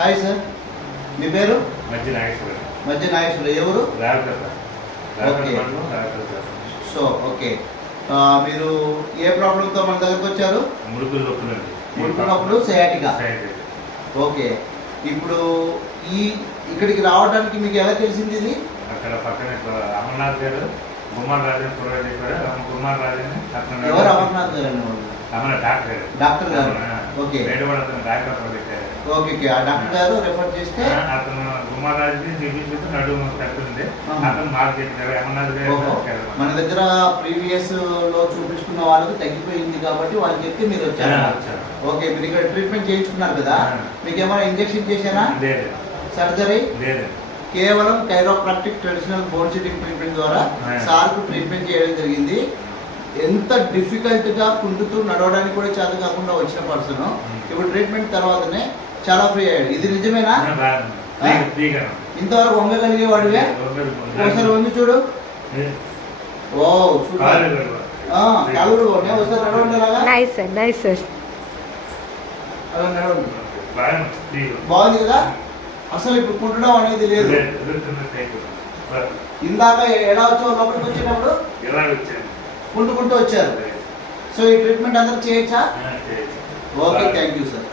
Hi sir, మీ పేరు? మధ్య నాగేశ్వర. ఎవరు? ఓకే. సో ఓకే, మీరు ఏ ప్రాబ్లంతో మన దగ్గరకు వచ్చారు? ముడుకులు నొప్పులు, సయాటికా. ఓకే, ఇప్పుడు ఇక్కడికి రావడానికి మీకు ఎలా తెలిసింది ఇది? అక్కడ పక్కన అమర్నాథ్ గారు గుమ్మాన్ రాజన్ పురోగతి కూడా గుమ్మాన్ రాజన్ ఎవరు? అమర్నాథ్ గారు డాక్టర్ గారు. ఓకే ఓకే, ఆ డాక్టర్ గారు రెఫర్ చేస్తే అతను గుమ్మాన్ రాజుకి చూపించుకుంటూ నడుము తగ్గుతుంది. అతను మాకు చెప్పారు అమర్నాథ్ గారు మన దగ్గర ప్రీవియస్ లో చూపించుకున్న వాళ్ళకి తగ్గిపోయింది కాబట్టి వాళ్ళు చెప్తే మీరు వచ్చారు. ఓకే, మీరు ఇక్కడ ట్రీట్మెంట్ చేయించుకున్నారు కదా, మీకు ఏమైనా ఇంజెక్షన్ చేశారా? లేదు. సర్జరీ లేదు. కేవలం chiropractic traditional bone sitting treatment ద్వారా సార్కు ట్రీట్మెంట్ చేయడం జరిగింది. ఎంత డిఫికల్ట్ గా కుంటుతూ నడవడానికి కూడా చేత కాకుండా వచ్చిన పర్సన్ ఇప్పుడు ట్రీట్మెంట్ తర్వాతనే చాలా ఫ్రీ అయ్యాడు. ఇది నిజమేనా? ఇంతవరకు వంగగలిగే వాడివే? ఒకసారి వంగి చూడు. ఓ సూపర్. కాలు కూడా ఒకసారి నడవండి. అలా నడవండి. బాగుంది కదా? అసలు ఇప్పుడు కుంటడం అనేది లేదు. ఇందాక ఎలా వచ్చావు లోపలికి వచ్చేటప్పుడు కుంటుకుంటూ వచ్చారు. సో ఈ ట్రీట్మెంట్ అందరూ చేయొచ్చా? Okay, thank you sir.